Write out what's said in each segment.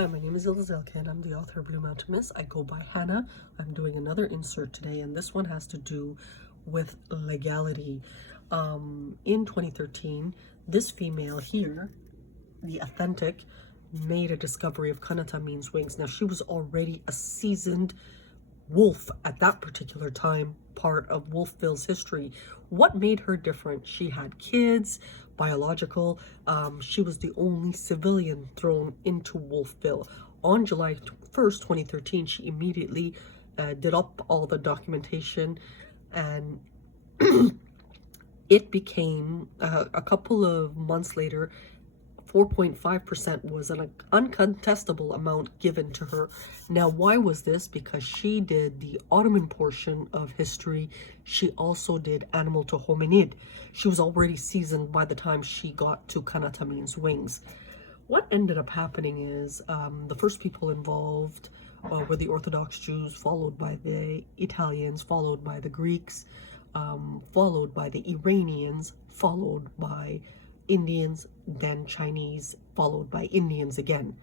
Hi, my name is ILKIN. I'm the author of Blue Mountainous. I go by Hannah. I'm doing another insert today, and this one has to do with legality. In 2013, this female here, the authentic, made a discovery of Kanata means wings. Now, she was already a seasoned wolf at that particular time, part of Wolfville's history. What made her different? She had kids, biological. She was the only civilian thrown into Wolfville. On July 1st, 2013, she immediately did up all the documentation, and it became a couple of months later, 4.5% was an uncontestable amount given to her. Now, why was this? Because she did the Ottoman portion of history. She also did animal to hominid. She was already seasoned by the time she got to Kanata means wings. What ended up happening is the first people involved were the Orthodox Jews, followed by the Italians, followed by the Greeks, followed by the Iranians, followed by Indians, then Chinese, followed by Indians again.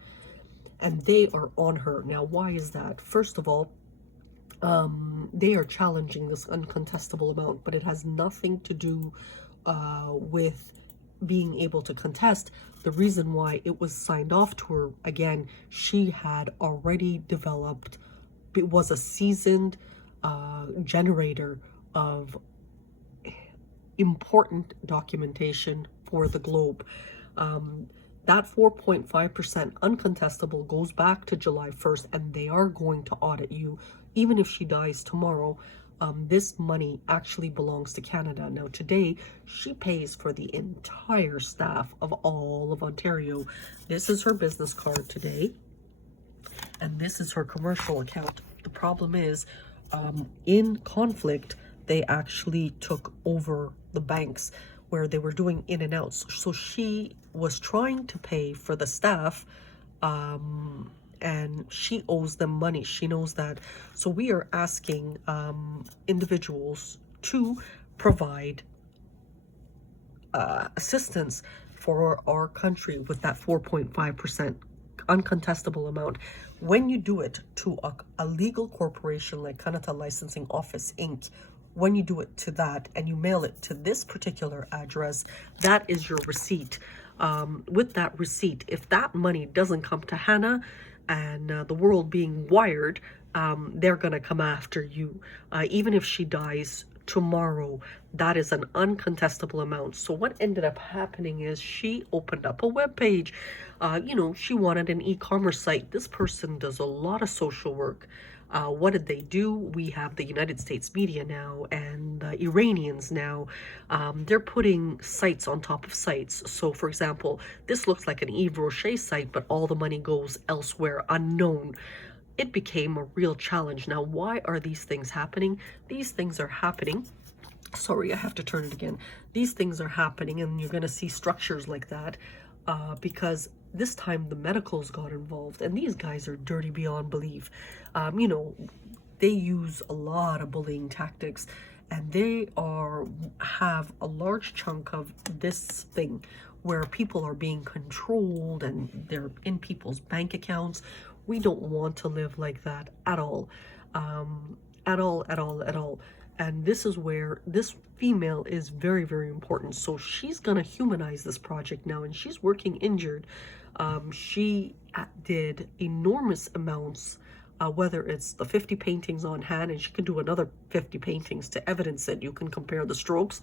And they are on her. Now, why is that? First of all, they are challenging this uncontestable amount, but it has nothing to do with being able to contest. The reason why it was signed off to her, again, she had already developed, it was a seasoned generator of important documentation for the globe. That 4.5% uncontestable goes back to July 1st, and they are going to audit you. Even if she dies tomorrow, this money actually belongs to Canada. Now, today, she pays for the entire staff of all of Ontario. This is her business card today, and this is her commercial account. The problem is, in conflict, they actually took over the banks where they were doing in and outs. So she was trying to pay for the staff, and she owes them money. She knows that. So we are asking individuals to provide assistance for our country with that 4.5% uncontestable amount. When you do it to a legal corporation like Kanata Licensing Office Inc., when you do it to that and you mail it to this particular address, that is your receipt. With that receipt, if that money doesn't come to Hannah and the world being wired, they're going to come after you. Even if she dies tomorrow, that is an uncontestable amount. So what ended up happening is she opened up a web page. She wanted an e-commerce site. This person does a lot of social work. What did they do? We have the United States media now and the Iranians now. They're putting sites on top of sites. So, for example, this looks like an Yves Rocher site, but all the money goes elsewhere, unknown. It became a real challenge. Now, why are these things happening? These things are happening. Sorry, I have to turn it again. These things are happening, and you're going to see structures like that because this time the medicals got involved, and these guys are dirty beyond belief. They use a lot of bullying tactics, and they have a large chunk of this thing where people are being controlled and they're in people's bank accounts. We don't want to live like that at all. At all. And this is where this female is very, very important. So she's going to humanize this project now, and she's working injured. She did enormous amounts, whether it's the 50 paintings on hand, and she can do another 50 paintings to evidence it. You can compare the strokes,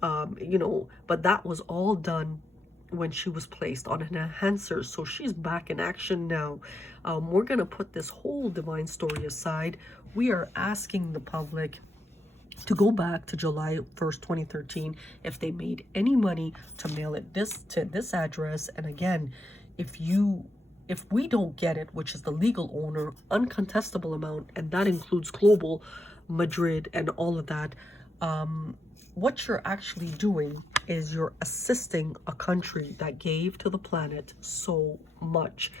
but that was all done when she was placed on an enhancer. So she's back in action now. We're going to put this whole divine story aside. We are asking the public to go back to July 1st, 2013, if they made any money to mail it to this address. And again, if we don't get it, which is the legal owner, uncontestable amount, and that includes global, Madrid, and all of that, what you're actually doing is you're assisting a country that gave to the planet so much.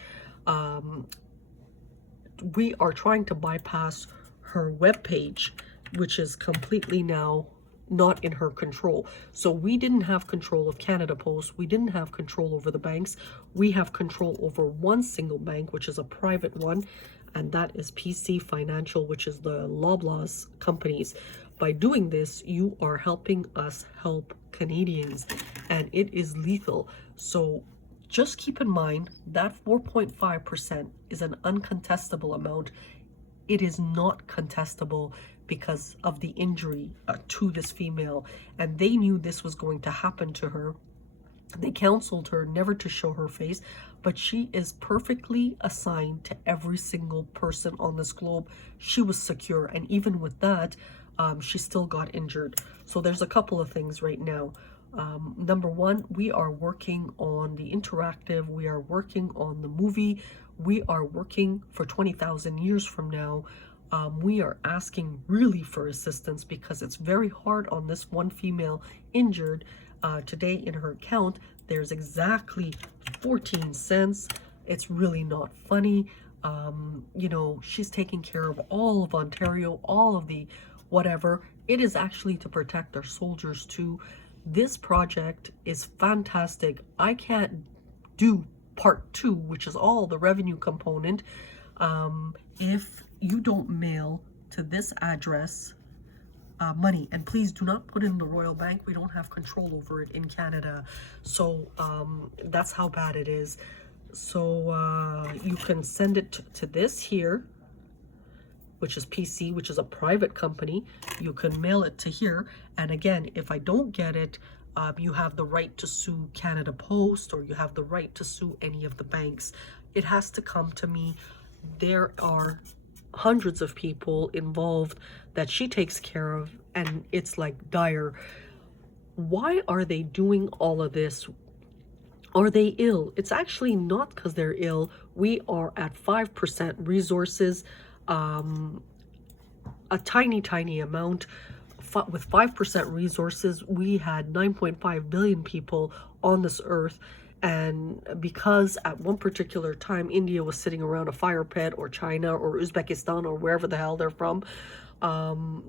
We are trying to bypass her webpage, which is completely now not in her control. So we didn't have control of Canada Post. We didn't have control over the banks. We have control over one single bank, which is a private one, and that is PC Financial, which is the Loblaws companies. By doing this, you are helping us help Canadians, and it is lethal. So just keep in mind that 4.5% is an uncontestable amount. It is not contestable because of the injury to this female, and they knew this was going to happen to her. They counseled her never to show her face, but she is perfectly assigned to every single person on this globe. She was secure, and even with that, she still got injured. So there's a couple of things right now. Number one, we are working on the interactive, we are working on the movie, we are working for 20,000 years from now. We are asking really for assistance because it's very hard on this one female injured. Today in her account, there's exactly 14 cents. It's really not funny. You know, she's taking care of all of Ontario, all of the whatever. It is actually to protect our soldiers too. This project is fantastic. I can't do part 2, which is all the revenue component, if you don't mail to this address money. And please do not put in the Royal Bank. We don't have control over it in Canada. So that's how bad it is. So you can send it to this here, which is PC, which is a private company. You can mail it to here. And again, if I don't get it, you have the right to sue Canada Post, or you have the right to sue any of the banks. It has to come to me. There are hundreds of people involved that she takes care of, and it's like dire. Why are they doing all of this? Are they ill? It's actually not because they're ill. We are at 5% resources, a tiny amount. With 5% resources, we had 9.5 billion people on this earth. And because at one particular time, India was sitting around a fire pit, or China or Uzbekistan or wherever the hell they're from,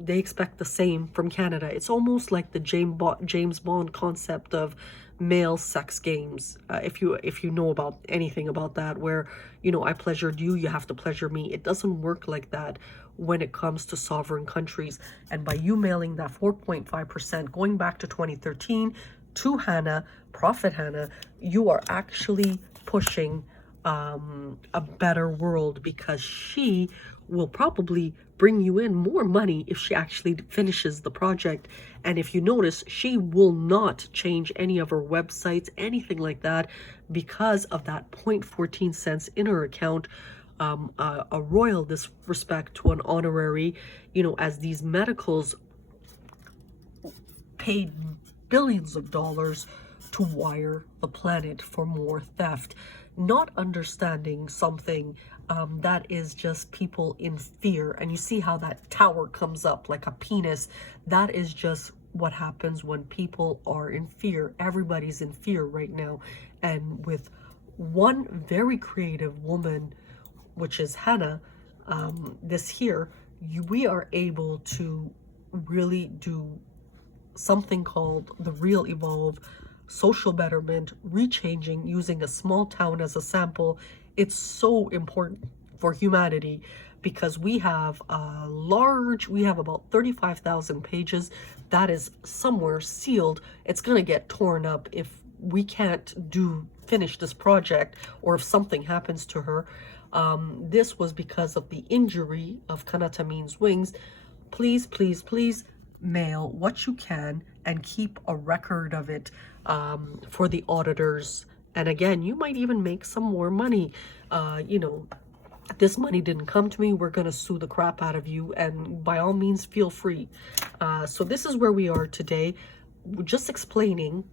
they expect the same from Canada. It's almost like the James Bond concept of male sex games. If you know about anything about that, where, you know, I pleasured you, you have to pleasure me. It doesn't work like that when it comes to sovereign countries. And by you mailing that 4.5%, going back to 2013, to Hanna, Prophet Hanna, you are actually pushing a better world, because she will probably bring you in more money if she actually finishes the project. And if you notice, she will not change any of her websites, anything like that, because of that 0.14 cents in her account. A royal disrespect to an honorary, you know, as these medicals paid billions of dollars to wire the planet for more theft, not understanding something that is just people in fear. And you see how that tower comes up like a penis. That is just what happens when people are in fear. Everybody's in fear right now. And with one very creative woman, which is Hanna, this here, we are able to really do something called the Real Evolve, social betterment, rechanging, using a small town as a sample. It's so important for humanity, because we have we have about 35,000 pages that is somewhere sealed. It's gonna get torn up if we can't finish this project, or if something happens to her. This was because of the injury of Kanatamin's wings. Please, please, please mail what you can and keep a record of it for the auditors. And again, you might even make some more money. You know, this money didn't come to me. We're going to sue the crap out of you. And by all means, feel free. So this is where we are today. Just explaining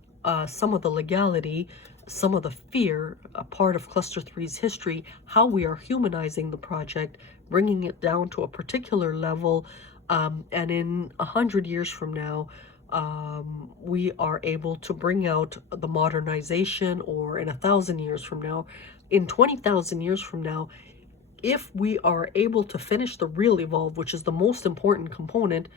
some of the legality, some of the fear, a part of Cluster 3's history, how we are humanizing the project, bringing it down to a particular level. And in 100 years from now, we are able to bring out the modernization, or in 1,000 years from now, in 20,000 years from now, if we are able to finish the Real Evolve, which is the most important component,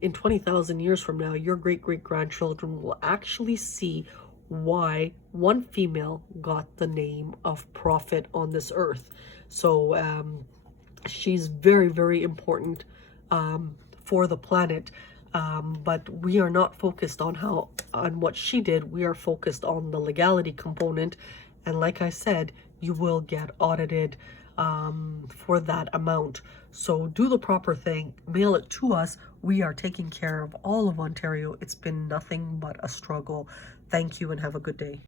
in 20,000 years from now, your great-great-grandchildren will actually see why one female got the name of prophet on this earth. So she's very, very important for the planet. But we are not focused on what she did. We are focused on the legality component. And like I said, you will get audited for that amount. So do the proper thing, mail it to us. We are taking care of all of Ontario. It's been nothing but a struggle. Thank you and have a good day.